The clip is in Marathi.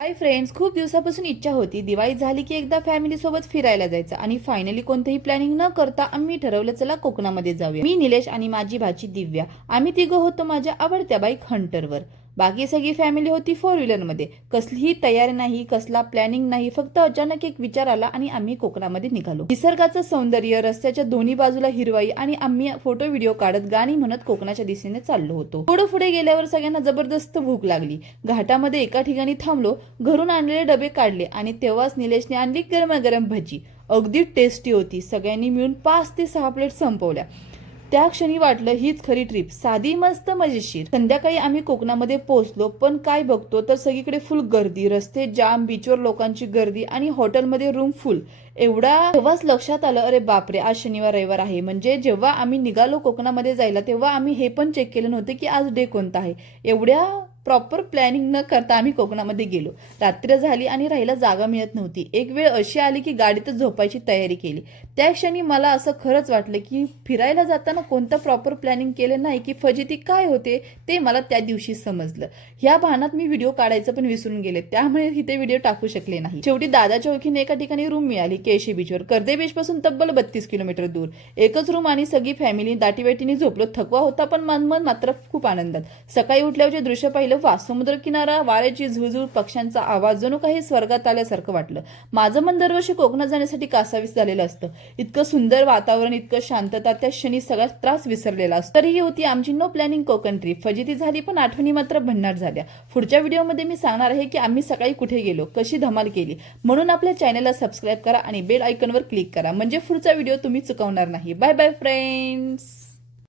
हाय फ्रेंड्स, खूप दिवसापासून इच्छा होती दिवाळी झाली की एकदा फॅमिली सोबत फिरायला जायचं आणि फायनली कोणतेही प्लॅनिंग न करता आम्ही ठरवलं चला कोकणामध्ये जाऊया. मी निलेश आणि माझी भाची दिव्या आम्ही तिघं होतो माझ्या आवडत्या बाईक हंटरवर. बाकी सगळी फॅमिली होती फोर व्हीलर मध्ये. कसलीही तयारी नाही, कसला प्लॅनिंग नाही, फक्त अचानक एक विचार आला आणि आम्ही कोकणामध्ये निघालो. निसर्गाचं सौंदर्य, रस्त्याच्या दोन्ही बाजूला हिरवाई आणि आम्ही फोटो व्हिडिओ काढत गाणी म्हणत कोकणाच्या दिशेने चाललो होतो. थोडं पुढे गेल्यावर सगळ्यांना जबरदस्त भूक लागली. घाटामध्ये एका ठिकाणी थांबलो, घरून आणलेले डबे काढले आणि तेव्हाच निलेशने आणली गरमागरम भजी. अगदी टेस्टी होती. सगळ्यांनी मिळून 5 ते 6 प्लेट संपवल्या. त्या क्षणी वाटलं हीच खरी ट्रिप, साधी मस्त मजेशीर. संध्याकाळी आम्ही कोकणामध्ये पोहोचलो, पण काय बघतो तर सगळीकडे फुल गर्दी, रस्ते जाम, बीचवर लोकांची गर्दी आणि हॉटेलमध्ये रूम फुल. तेव्हाच लक्षात आलं, अरे बापरे, आज शनिवार रविवार आहे. म्हणजे जेव्हा आम्ही निघालो कोकणामध्ये जायला तेव्हा आम्ही हे पण चेक केलं नव्हतं की आज डे कोणता आहे. एवढ्या प्रॉपर प्लॅनिंग न करता आम्ही कोकणामध्ये गेलो. रात्र झाली आणि राहायला जागा मिळत नव्हती. एक वेळ अशी आली की गाडीतच झोपायची तयारी केली. त्या क्षणी मला असं खरंच वाटलं की फिरायला जाताना कोणतं प्रॉपर प्लॅनिंग केलं नाही की फजिती काय होते ते मला त्या दिवशी समजलं. ह्या भानात मी व्हिडिओ काढायचं पण विसरून गेले, त्यामुळे इथे व्हिडिओ टाकू शकले नाही. शेवटी दादाच्या ओळखीने एका ठिकाणी रूम मिळाली, केशी बीचवर. कर्दे बीच पासून तब्बल 32 किलोमीटर दूर. एकच रूम आणि सगळी फॅमिली दाटीवाटीने झोपलो. थकवा होता पण मन मात्र खूप आनंदात. सकाळी उठल्यावर जे दृश्य पाहिलं, वा, समुद्र किनारा, वाऱ्याची झुळझुळ, पक्ष्यांचा आवाज, जणू काही स्वर्गात आल्यासारखं वाटलं. माझं मन दरवर्षी कोकणात जाण्यासाठी कासावीस झालेलं असतं. इतकं सुंदर वातावरण, इतकं शांतता, त्या क्षणी सगळा त्रास विसरलेला असतो. तरीही होती आमची नो प्लॅनिंग कोकण ट्रिप. फजिती झाली पण आठवणी मात्र भन्नाट झाल्या. पुढच्या व्हिडिओमध्ये मी सांगणार आहे की आम्ही सकाळी कुठे गेलो, कशी धमाल केली. म्हणून आपल्या चॅनलला सबस्क्राईब करा आणि बेल आयकॉनवर क्लिक करा, म्हणजे पुढचा व्हिडिओ तुम्ही चुकवणार नाही. Bye bye friends.